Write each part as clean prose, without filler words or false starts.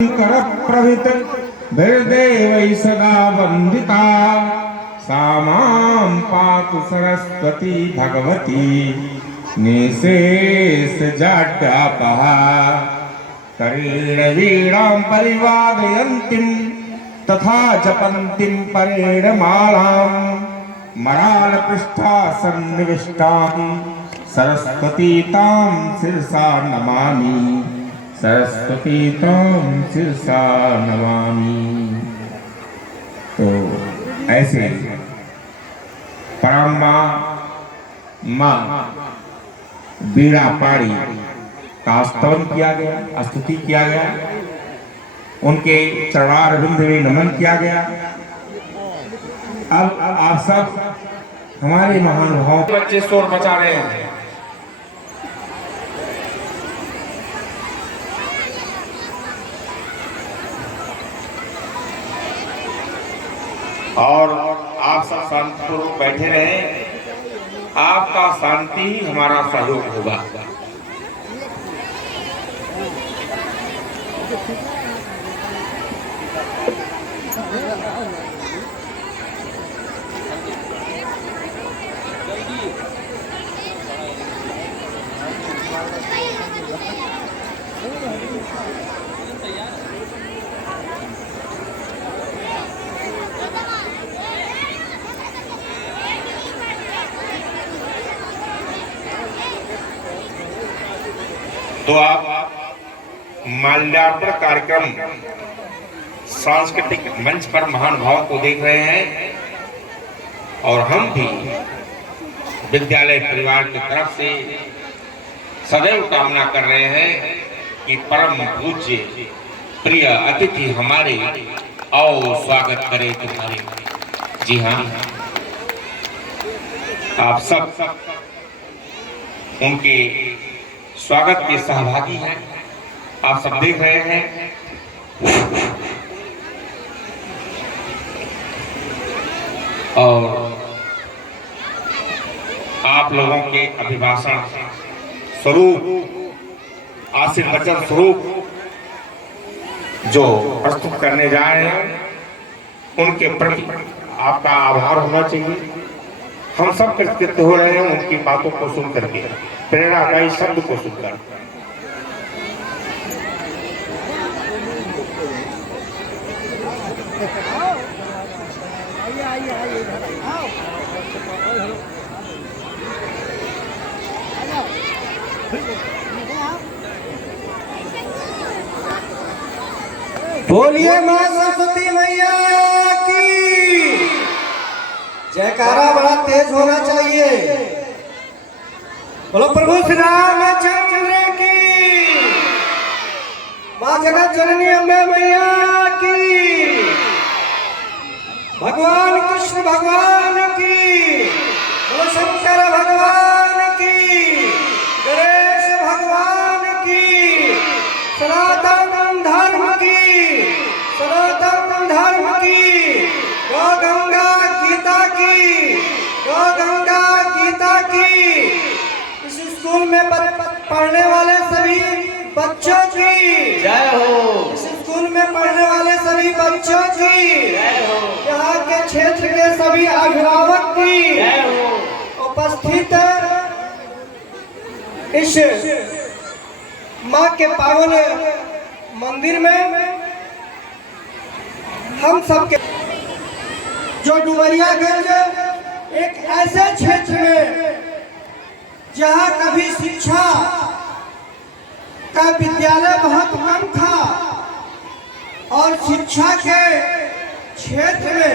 कर प्रभृत भृदेवै सदा वंदिता सा मां पातु सरस्वती भगवती निशेष जाड्यापहा करेण वीणां परिवादयन्तीं तथा जपन्तीं परेण मालां मरालपृष्ठा सन्निविष्टां सरस्वती तां शिरसा नमामि सरस्वती तां शिरसा नमामि। तो ऐसे परम माँ बीड़ा पाड़ी का स्तवन किया गया, स्तुति किया गया, उनके चरणारविंद में नमन किया गया। अब आप सब हमारे महानुभाव बच्चे शोर मचा रहे हैं और आप सब शांतिपूर्वक बैठे रहें। आपका शांति ही हमारा सहयोग होगा। तो आप माल्यार्पण कार्यक्रम सांस्कृतिक मंच पर महानुभाव को देख रहे हैं और हम भी विद्यालय परिवार की तरफ से सदैव कामना कर रहे हैं कि परम पूज्य प्रिय अतिथि हमारे आओ स्वागत करें तुम्हारे। जी हाँ, आप सब उनके स्वागत के सहभागी हैं। आप सब देख रहे हैं और आप लोगों के अभिभाषण स्वरूप आशीर्वचन स्वरूप जो प्रस्तुत करने जा रहे हैं उनके प्रति आपका आभार होना चाहिए। हम सब कृतज्ञ हो रहे हैं उनकी बातों को सुन करके, प्रेरणादायी शब्द को सुनकर। बोलिए मां सरस्वती मैया की जयकारा बड़ा तेज होना चाहिए। बोलो प्रभु श्री रामचंद्र की, मां जगत जननी अम्बे मैया की, भगवान कृष्ण भगवान की, बोलो शंकर भगवान की, गणेश भगवान की, सनातन धर्म की, सनातन धर्म की, गौ गंगा गीता की, गौ गंगा गीता की। इस स्कूल में पढ़ने वाले सभी बच्चों की जय हो। इस स्कूल में पढ़ने वाले सभी बच्चों की जय हो। यहाँ के क्षेत्र के सभी अभिभावक की जय हो। उपस्थित इस माँ के पावन मंदिर में हम सबके जो डुमरियागंज एक ऐसे क्षेत्र में जहाँ कभी शिक्षा का विद्यालय बहुत कम था और शिक्षा के क्षेत्र में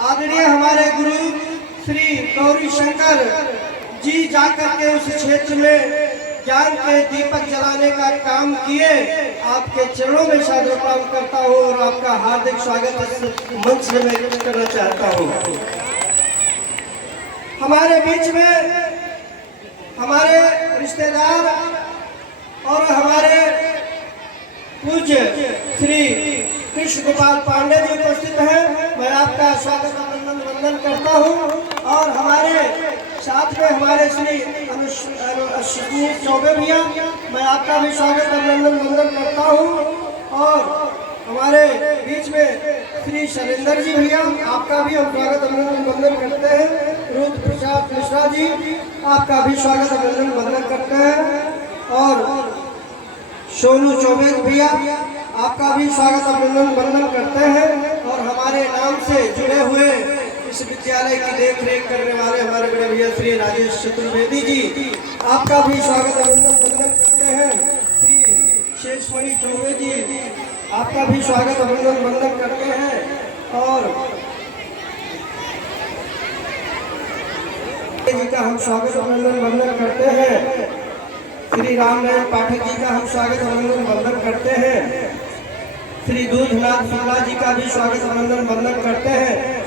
आदरणीय हमारे गुरु श्री गौरी शंकर जी जाकर के उस क्षेत्र में ज्ञान के दीपक जलाने का काम किए। आपके चरणों में सादर प्रणाम करता हूँ और आपका हार्दिक स्वागत इस मंच से मैं करना चाहता हूँ। हमारे बीच में हमारे रिश्तेदार और हमारे पूज्य श्री कृष्ण गोपाल पांडे जी उपस्थित हैं। मैं आपका स्वागत अभिनंदन वंदन करता हूँ और हमारे साथ में हमारे श्री अश्विनी चौबे भैया, मैं आपका भी स्वागत अभिनंदन वंदन करता हूँ। और हमारे बीच में श्री शैलेंद्र जी भैया, आपका भी हम स्वागत अभिनंदन वंदन करते हैं। रुद्र प्रसाद मिश्रा जी, आपका भी स्वागत अभिनंदन वंदन करते हैं। और सोनू चौबे भैया, आपका भी स्वागत अभिनंदन वंदन करते हैं। और हमारे नाम से जुड़े हुए इस विद्यालय की देख रेख करने वाले हमारे बड़े भैया श्री राजेश चतुर्वेदी जी, आपका भी स्वागत अभिनंदन वंदन करते हैं। श्री शेषमणि चौबे जी, आपका भी स्वागत अभिनंदन वंदन करते हैं। और जी का हम स्वागत अभिनंदन वंदन करते हैं। श्री रामनारायण पाठक जी का हम स्वागत अभिनंदन वंदन करते हैं। श्री दूधनाथ शुक्ला जी का भी स्वागत अभिनंदन वंदन करते हैं।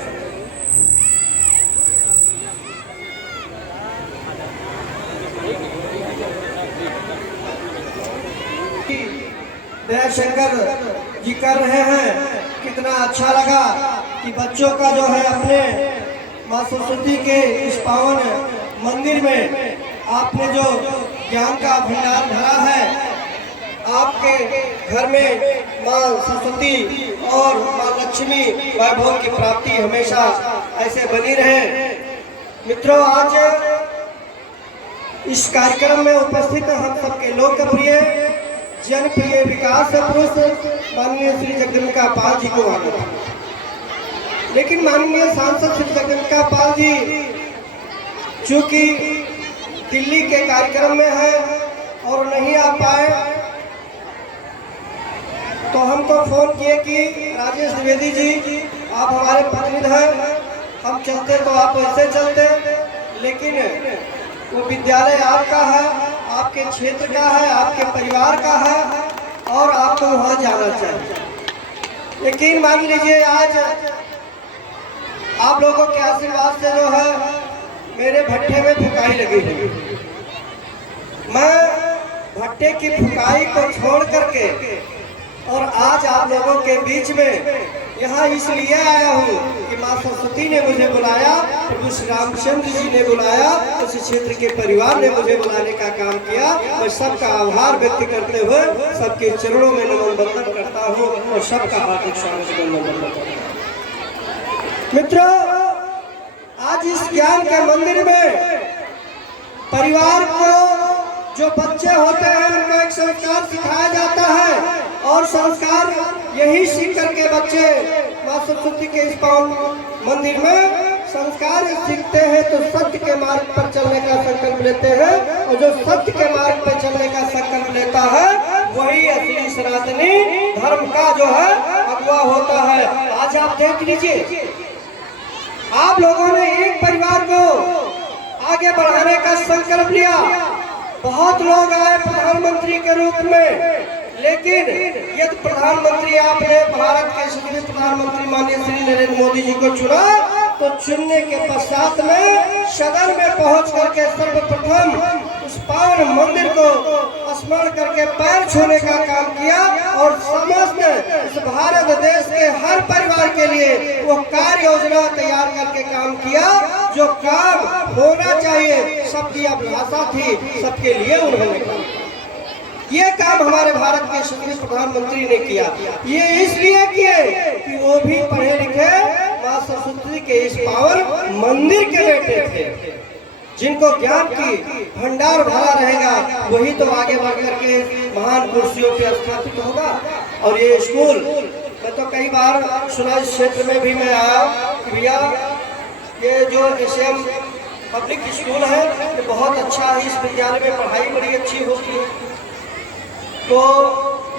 दयाशंकर जी कर रहे हैं, कितना अच्छा लगा कि बच्चों का जो है अपने माँ सरस्वती के इस पावन मंदिर में आपने जो ज्ञान का भंडार भरा है। आपके घर में माँ सरस्वती और माँ लक्ष्मी वैभव की प्राप्ति हमेशा ऐसे बनी रहे। मित्रों, आज इस कार्यक्रम में उपस्थित हम सबके लोकप्रिय जनप्रिय विकास पुरुष माननीय श्री जगदम्बिका पाल जी को आना था, लेकिन माननीय सांसद श्री जगदम्बिका पाल जी चूंकि दिल्ली के कार्यक्रम में है और नहीं आ पाए, तो हमको फोन किए कि राजेश द्विवेदी जी, आप हमारे प्रतिनिधि हैं, हम चलते तो आप वैसे चलते, लेकिन वो विद्यालय आपका है, आपके क्षेत्र का है, आपके परिवार का है और आपको वहाँ जाना चाहिए। लेकिन मान लीजिए आज आप लोगों के आशीर्वाद से जो है मेरे भट्टे में फुकाई लगी है। मैं भट्टे की फुकाई को छोड़ करके और आज आप लोगों के बीच में यहाँ इसलिए आया हूँ कि माँ सरस्वती ने मुझे बुलाया, प्रभु श्री रामचंद्र जी ने बुलाया, उस क्षेत्र के परिवार ने मुझे बुलाने का काम किया। मैं सबका आभार व्यक्त करते हुए सबके चरणों में नमन वंदन करता हूँ और सबका हार्दिक स्वागत करता हूँ। मित्रों, आज इस ज्ञान के मंदिर में परिवार को जो बच्चे होते हैं उनको एक संस्कार सिखाया जाता है और संस्कार यही सीख करके बच्चे माँ सरस्वती के इस पावन मंदिर में संस्कार सीखते हैं, तो सत्य के मार्ग पर चलने का संकल्प लेते हैं। और जो सत्य के मार्ग पर चलने का संकल्प लेता है वही असली सनातनी धर्म का जो है अगुवा होता है। आज आप देख लीजिए, आप लोगों ने एक परिवार को आगे बढ़ाने का संकल्प लिया। बहुत लोग आए प्रधानमंत्री के रूप में, लेकिन यदि प्रधानमंत्री आपने भारत के यशस्वी प्रधानमंत्री माननीय श्री नरेंद्र मोदी जी को चुना, तो चुनने के पश्चात में सदन में पहुंच करके सर्वप्रथम उस पावन मंदिर को स्मरण करके पैर छूने का काम किया और समस्त इस भारत देश के हर परिवार के लिए वो कार्य योजना तैयार करके काम किया। जो काम होना चाहिए, सबकी अभिलाषा थी, सबके लिए उन्होंने काम किया। ये काम हमारे भारत के यशस्वी प्रधानमंत्री ने किया। ये इसलिए किए कि वो भी पढ़े लिखे माँ सरस्वती के इस पावन मंदिर के बेटे थे। जिनको ज्ञान की भंडार भरा रहेगा वही तो आगे बढ़ करके महान कुर्सियों पे स्थापित होगा। और ये स्कूल, मैं तो कई बार सुना, इस क्षेत्र में भी मैं आया कि भैया ये जो एसएम पब्लिक स्कूल है ये बहुत अच्छा है, इस विद्यालय में पढ़ाई बड़ी अच्छी होती है। तो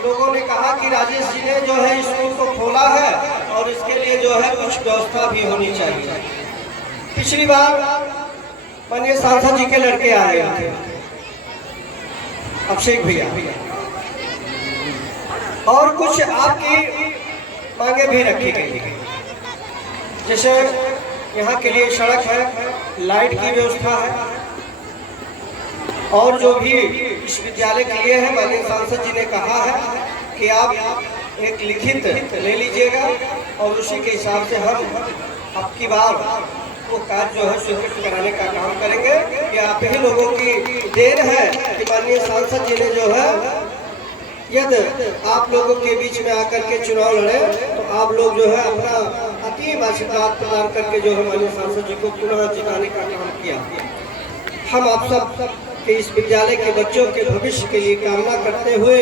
लोगों ने कहा कि राजेश जी ने जो है स्कूल को खोला है और इसके लिए जो है कुछ व्यवस्था भी होनी चाहिए। पिछली बार माननीय सांसद जी के लड़के आए थे, अभिषेक भैया, और कुछ आपकी मांगे भी रखी गई, जैसे यहाँ के लिए सड़क है, लाइट की व्यवस्था है, और जो भी इस विद्यालय के लिए है माननीय सांसद जी ने कहा है कि आप एक लिखित ले लीजिएगा और उसी के हिसाब से हम अब की बार वो कार्य जो है स्वीकृत कराने का काम करेंगे। कि आप ही लोगों की देन है कि माननीय सांसद जी ने जो है यदि आप लोगों के बीच में आकर के चुनाव लड़े तो आप लोग जो है अपना अतीम आशीर्वाद प्रदान करके जो हमारे सांसद जी को पुनः जिताने का काम किया। हम आप सब के इस विद्यालय के बच्चों के भविष्य के लिए कामना करते हुए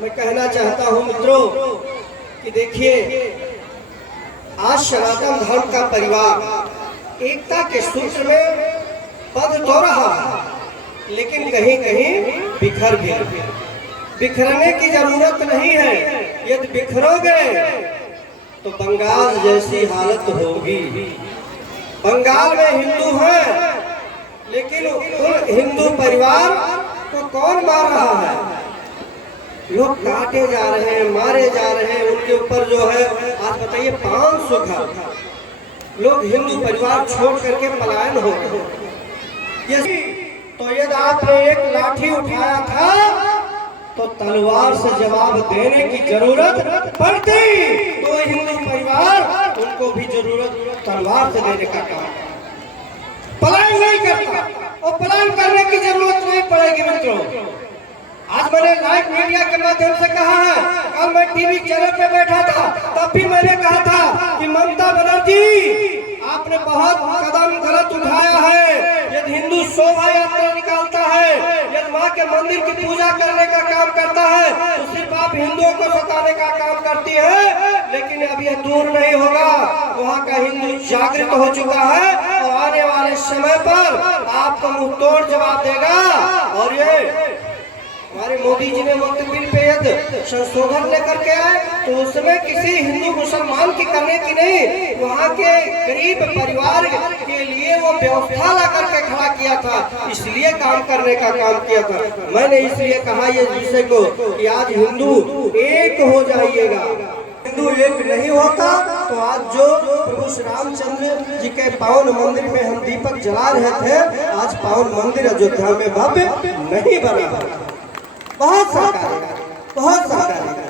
मैं कहना चाहता हूं मित्रों कि देखिए, आज सनातन धर्म का परिवार एकता के सूत्र में बंध तो रहा है, लेकिन कहीं कहीं बिखर गया। बिखरने की जरूरत नहीं है, यदि बिखरोगे तो बंगाल जैसी हालत होगी। बंगाल में हिंदू हैं, लेकिन उन हिंदू परिवार को कौन मार रहा है? लोग काटे जा रहे हैं, मारे जा रहे हैं, उनके ऊपर जो है आज बताइए 500 घर लोग हिंदू परिवार छोड़ करके पलायन हो गए। तो यदि आपने एक लाठी उठाया था तो तलवार से जवाब देने की जरूरत पड़ती, तो हिंदू परिवार उनको भी जरूरत तलवार से देने का काम, पलायन नहीं करता और पलायन करने की जरूरत नहीं पड़ेगी मित्रों। आज मैंने लाइव मीडिया के माध्यम से कहा है, कल मैं टीवी चैनल पे बैठा था तब भी मैंने कहा था कि ममता बनर्जी आपने बहुत कदम गलत उठाया है। यदि हिंदू शोभा यात्रा निकालता है, यदि माँ के मंदिर की पूजा करने का काम करता है, तो सिर्फ आप हिंदुओं को सताने का काम करती है। लेकिन अब यह दूर नहीं होगा, वहाँ का हिंदू जागृत हो चुका है और आने वाले समय पर आपको मुंह तोड़ जवाब देगा। और ये हमारे मोदी जी ने वक्त बिल पे यदि संशोधन लेकर के आए तो उसमें किसी हिंदू मुसलमान की करने की नहीं, वहाँ के गरीब परिवार के लिए वो व्यवस्था ला करके खड़ा किया था, इसलिए काम करने का काम किया था। मैंने इसलिए कहा ये विषय को कि आज हिंदू एक हो जाइएगा। हिंदू एक नहीं होता तो आज जो प्रभु श्री रामचंद्र जी के पावन मंदिर में हम दीपक जला रहे थे, आज पावन मंदिर अयोध्या में भव्य नहीं बना। बहुत सरकार